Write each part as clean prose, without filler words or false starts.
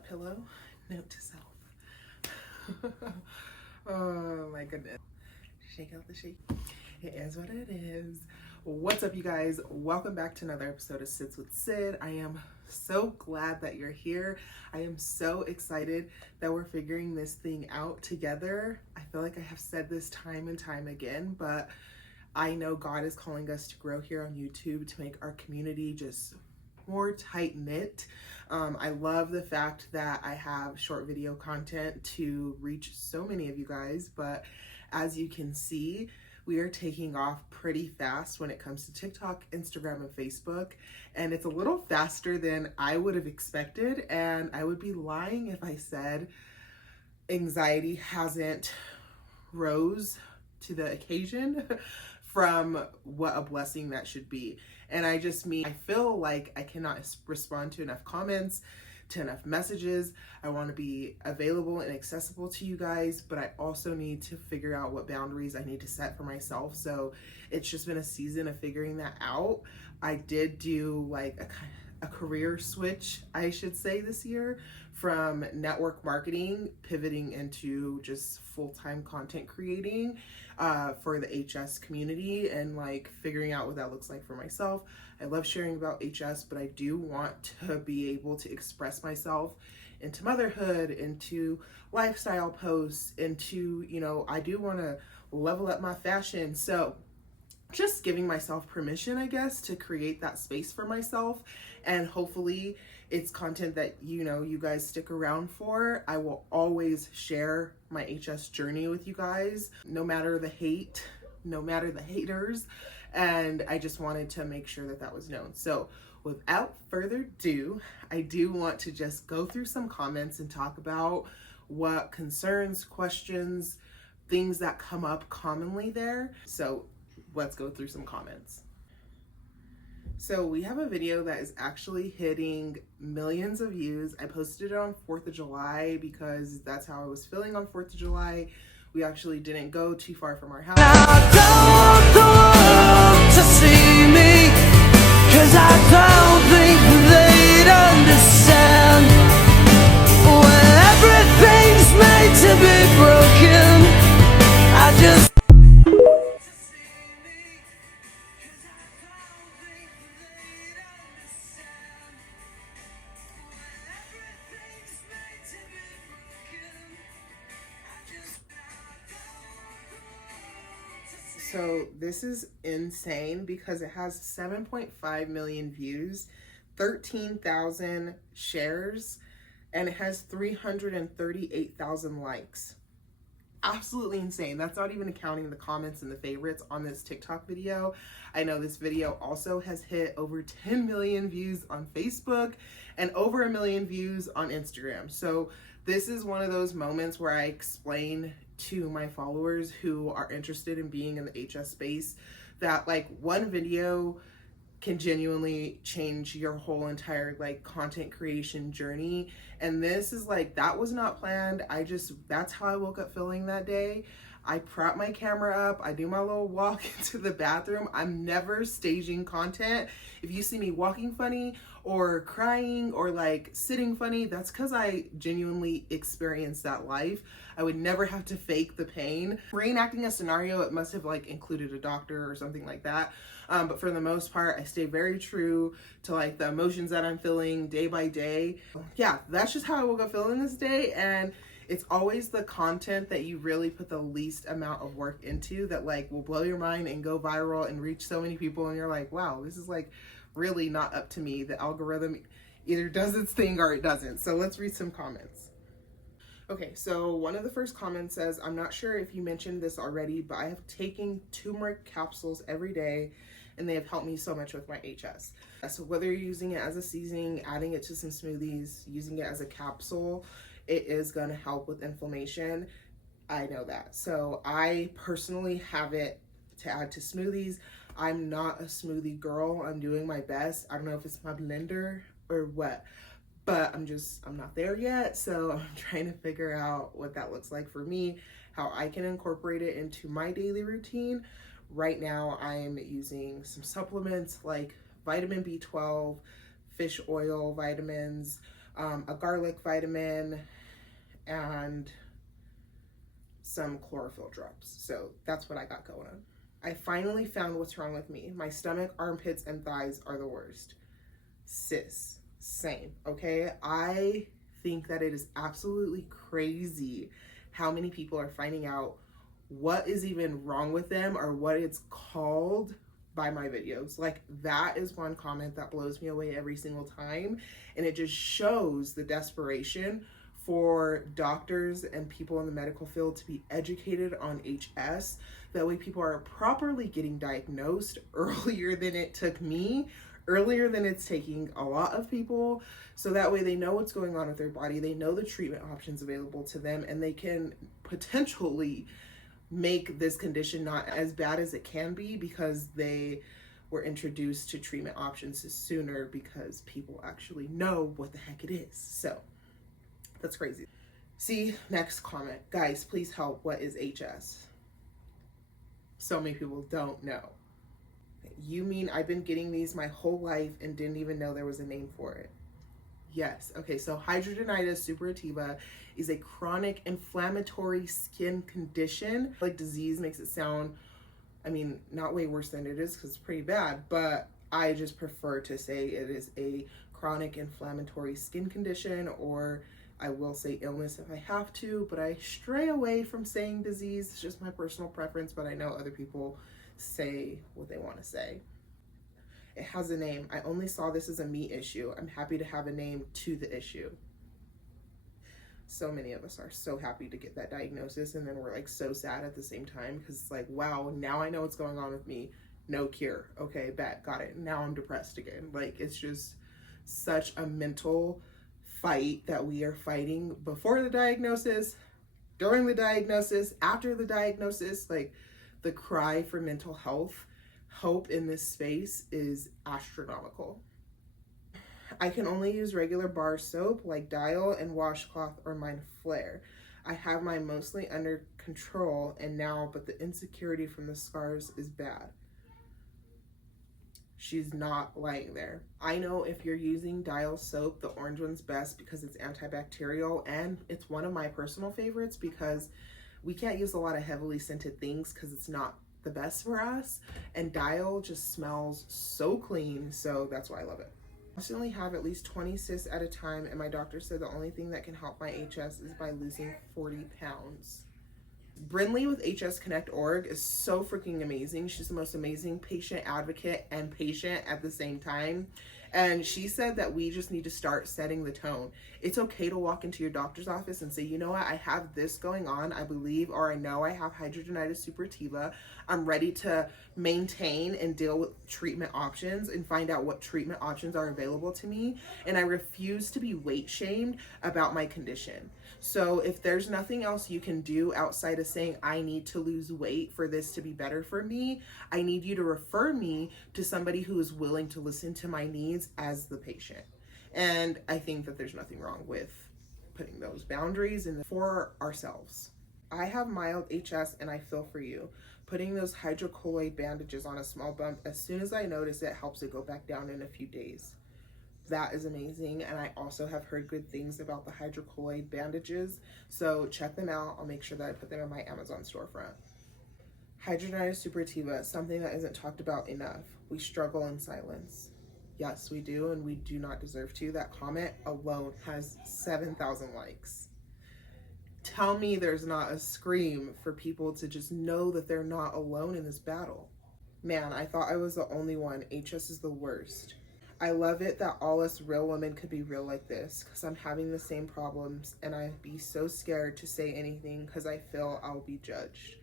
that pillow. Note to self. Oh my goodness. Shake out the shake. It is what it is. What's up, you guys? Welcome back to another episode of Sits with Sid. I am so glad that you're here. I am so excited that we're figuring this thing out together. I feel like I have said this time and time again, but I know God is calling us to grow here on YouTube to make our community just more tight-knit. I love the fact that I have short video content to reach so many of you guys, but as you can see, we are taking off pretty fast when it comes to TikTok, Instagram, and Facebook, and it's a little faster than I would have expected, and I would be lying if I said anxiety hasn't rose to the occasion from what a blessing that should be. And I feel like I cannot respond to enough comments, to enough messages. I want to be available and accessible to you guys, but I also need to figure out what boundaries I need to set for myself. So it's just been a season of figuring that out. I did do like a career switch, I should say, this year, from network marketing pivoting into just full-time content creating for the HS community, and like figuring out what that looks like for myself. I love sharing about HS, but I do want to be able to express myself into motherhood, into lifestyle posts, into, I do want to level up my fashion. So just giving myself permission, I guess, to create that space for myself. And hopefully it's content that, you guys stick around for. I will always share my HS journey with you guys, no matter the hate, no matter the haters. And I just wanted to make sure that that was known. So without further ado, I do want to just go through some comments and talk about what concerns, questions, things that come up commonly there. So let's go through some comments. So we have a video that is actually hitting millions of views. I posted it on 4th of July because that's how I was feeling on 4th of July. We actually didn't go too far from our house. I don't want to see me, 'cause I don't think they'd understand when everything's made to be broken. I just So this is insane because it has 7.5 million views, 13,000 shares, and it has 338,000 likes. Absolutely insane. That's not even accounting the comments and the favorites on this TikTok video. I know this video also has hit over 10 million views on Facebook and over 1 million views on Instagram. So this is one of those moments where I explain to my followers who are interested in being in the HS space that like one video can genuinely change your whole entire like content creation journey. And this is like, that was not planned. That's how I woke up feeling that day. I prop my camera up, I do my little walk into the bathroom. I'm never staging content. If you see me walking funny or crying or like sitting funny, that's because I genuinely experienced that life. I would never have to fake the pain. Reenacting a scenario, it must have like included a doctor or something like that. But for the most part, I stay very true to like the emotions that I'm feeling day by day. Yeah, that's just how I woke up feeling this day. And it's always the content that you really put the least amount of work into that like will blow your mind and go viral and reach so many people. And you're like, wow, this is like really not up to me. The algorithm either does its thing or it doesn't. So let's read some comments. Okay, so one of the first comments says, I'm not sure if you mentioned this already, but I have taken turmeric capsules every day and they have helped me so much with my HS. So whether you're using it as a seasoning, adding it to some smoothies, using it as a capsule, it is gonna help with inflammation. I know that. So I personally have it to add to smoothies. I'm not a smoothie girl. I'm doing my best. I don't know if it's my blender or what, but I'm not there yet. So I'm trying to figure out what that looks like for me, how I can incorporate it into my daily routine. Right now I'm using some supplements like vitamin B12, fish oil vitamins, a garlic vitamin, and some chlorophyll drops. So that's what I got going on. I finally found what's wrong with me. My stomach, armpits, and thighs are the worst. Sis, same, okay? I think that it is absolutely crazy how many people are finding out what is even wrong with them or what it's called by my videos. Like, that is one comment that blows me away every single time, and it just shows the desperation for doctors and people in the medical field to be educated on HS. That way people are properly getting diagnosed earlier than it took me, earlier than it's taking a lot of people. So that way they know what's going on with their body, they know the treatment options available to them, and they can potentially make this condition not as bad as it can be because they were introduced to treatment options sooner because people actually know what the heck it is. So that's crazy. See, next comment. Guys, please help. What is HS? So many people don't know. You mean I've been getting these my whole life and didn't even know there was a name for it? Yes. Okay, so hidradenitis suppurativa is a chronic inflammatory skin condition. Like, disease makes it sound, I mean, not way worse than it is because it's pretty bad, but I just prefer to say it is a chronic inflammatory skin condition, or I will say illness if I have to, but I stray away from saying disease. It's just my personal preference, but I know other people say what they want to say. It has a name. I only saw this as a me issue. I'm happy to have a name to the issue. So many of us are so happy to get that diagnosis, and then we're like so sad at the same time because it's like, wow, now I know what's going on with me. No cure. Okay, bet, got it. Now I'm depressed again. Like, it's just such a mental fight that we are fighting before the diagnosis, during the diagnosis, after the diagnosis. Like, the cry for mental health, hope in this space is astronomical. I can only use regular bar soap like Dial and washcloth or mine Flare. I have mine mostly under control and now, but the insecurity from the scars is bad. She's not lying there. I know if you're using Dial soap, the orange one's best because it's antibacterial, and it's one of my personal favorites because we can't use a lot of heavily scented things because it's not the best for us, and Dial just smells so clean, so that's why I love it. I constantly have at least 20 cysts at a time, and my doctor said the only thing that can help my HS is by losing 40 pounds. Brinley with HSConnect.org is so freaking amazing. She's the most amazing patient advocate and patient at the same time. And she said that we just need to start setting the tone. It's okay to walk into your doctor's office and say, you know what, I have this going on, I believe, or I know I have hidradenitis suppurativa. I'm ready to maintain and deal with treatment options and find out what treatment options are available to me. And I refuse to be weight shamed about my condition. So if there's nothing else you can do outside of saying, I need to lose weight for this to be better for me, I need you to refer me to somebody who is willing to listen to my needs as the patient. And I think that there's nothing wrong with putting those boundaries in for ourselves. I have mild HS and I feel for you. Putting those hydrocolloid bandages on a small bump, as soon as I notice it, helps it go back down in a few days. That is amazing, and I also have heard good things about the hydrocolloid bandages, so check them out. I'll make sure that I put them in my Amazon storefront. Hidradenitis suppurativa, something that isn't talked about enough. We struggle in silence. Yes, we do, and we do not deserve to. That comment alone has 7,000 likes. Tell me there's not a scream for people to just know that they're not alone in this battle. Man, I thought I was the only one. HS is the worst. I love it that all us real women could be real like this, because I'm having the same problems and I'd be so scared to say anything because I feel I'll be judged.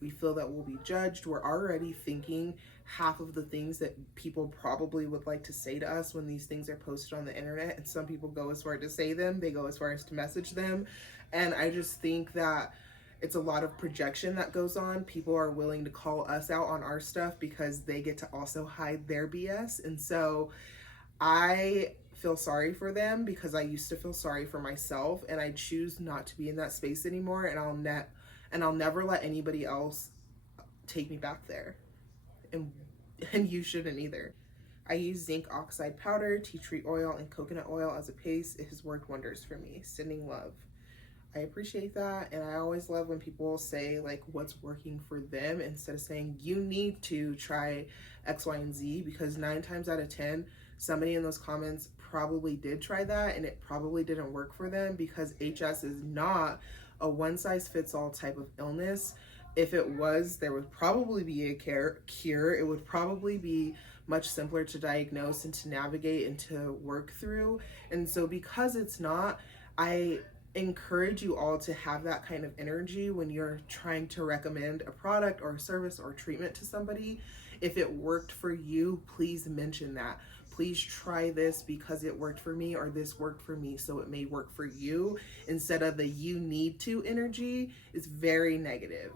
We feel that we'll be judged. We're already thinking half of the things that people probably would like to say to us when these things are posted on the internet, and some people go as far to say them, they go as far as to message them. And I just think that it's a lot of projection that goes on. People are willing to call us out on our stuff because they get to also hide their BS. And so I feel sorry for them because I used to feel sorry for myself, and I choose not to be in that space anymore, and I'll never let anybody else take me back there. And you shouldn't either. I use zinc oxide powder, tea tree oil, and coconut oil as a paste. It has worked wonders for me. Sending love. I appreciate that, and I always love when people say like what's working for them instead of saying you need to try X, Y, and Z, because 9 times out of 10 somebody in those comments probably did try that and it probably didn't work for them, because HS is not a one-size-fits-all type of illness. If it was, there would probably be a cure. It would probably be much simpler to diagnose and to navigate and to work through. And so because it's not, I encourage you all to have that kind of energy when you're trying to recommend a product or a service or treatment to somebody. If it worked for you, please mention that. Please try this because it worked for me, or this worked for me so it may work for you, instead of the you need to energy. Is very negative.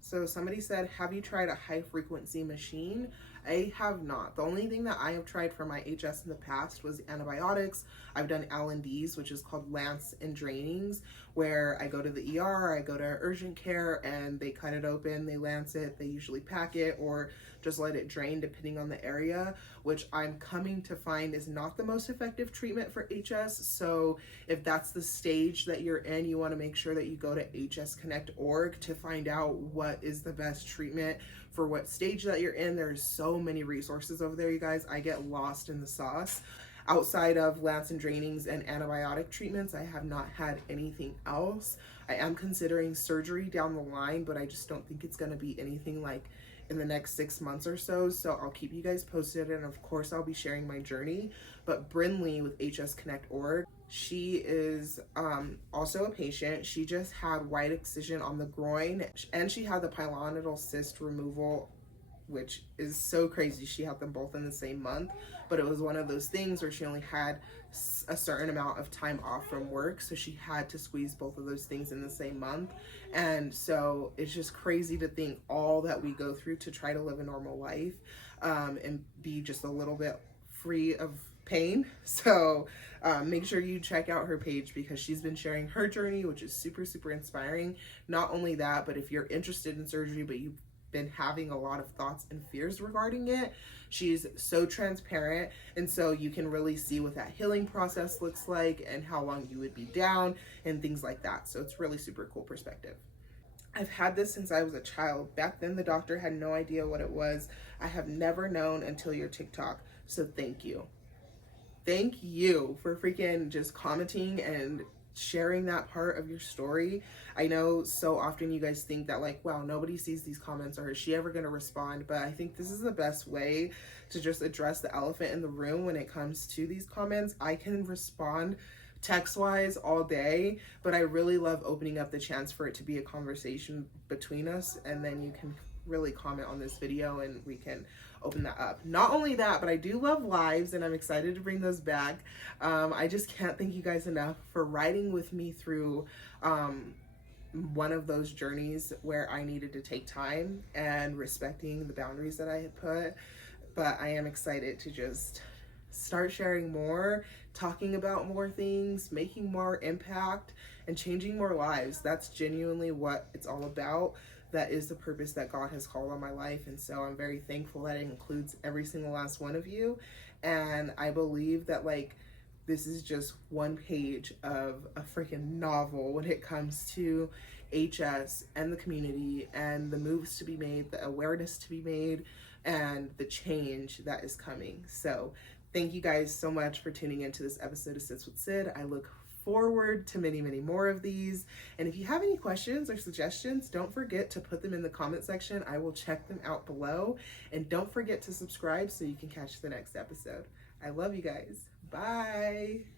So somebody said, have you tried a high frequency machine? I have not. The only thing that I have tried for my HS in the past was antibiotics. I've done L&Ds, which is called lance and drainings, where I go to the ER, I go to urgent care, and they cut it open, they lance it, they usually pack it or just let it drain depending on the area, which I'm coming to find is not the most effective treatment for HS. So if that's the stage that you're in, you want to make sure that you go to hsconnect.org to find out what is the best treatment for what stage that you're in. There's so many resources over there, you guys. I get lost in the sauce. Outside of lance and drainings and antibiotic treatments, I have not had anything else. I am considering surgery down the line, but I just don't think it's going to be anything like in the next 6 months or so. So I'll keep you guys posted, and of course I'll be sharing my journey. But Brinley with hsconnect.org, she is also a patient. She just had white excision on the groin, and she had the pilonidal cyst removal, which is so crazy. She had them both in the same month, but it was one of those things where she only had a certain amount of time off from work, so she had to squeeze both of those things in the same month. And so it's just crazy to think all that we go through to try to live a normal life, and be just a little bit free of pain. So make sure you check out her page, because she's been sharing her journey, which is super, super inspiring. Not only that, but if you're interested in surgery but you've been having a lot of thoughts and fears regarding it, she's so transparent, and so you can really see what that healing process looks like and how long you would be down and things like that. So it's really super cool perspective. I've had this since I was a child. Back then the doctor had no idea what it was. I have never known until your TikTok. So thank you. Thank you for freaking just commenting and sharing that part of your story. I know so often you guys think that like, wow, nobody sees these comments, or is she ever going to respond? But I think this is the best way to just address the elephant in the room when it comes to these comments. I can respond text-wise all day, but I really love opening up the chance for it to be a conversation between us, and then you can really comment on this video and we can open that up. Not only that, but I do love lives, and I'm excited to bring those back. I just can't thank you guys enough for riding with me through one of those journeys where I needed to take time and respecting the boundaries that I had put. But I am excited to just start sharing more, talking about more things, making more impact, and changing more lives. That's genuinely what it's all about. That is the purpose that God has called on my life. And so I'm very thankful that it includes every single last one of you. And I believe that like this is just one page of a freaking novel when it comes to HS and the community and the moves to be made, the awareness to be made, and the change that is coming. So thank you guys so much for tuning into this episode of Sits with Sid. I look forward to many, many more of these. And if you have any questions or suggestions, don't forget to put them in the comment section. I will check them out below. And don't forget to subscribe so you can catch the next episode. I love you guys. Bye.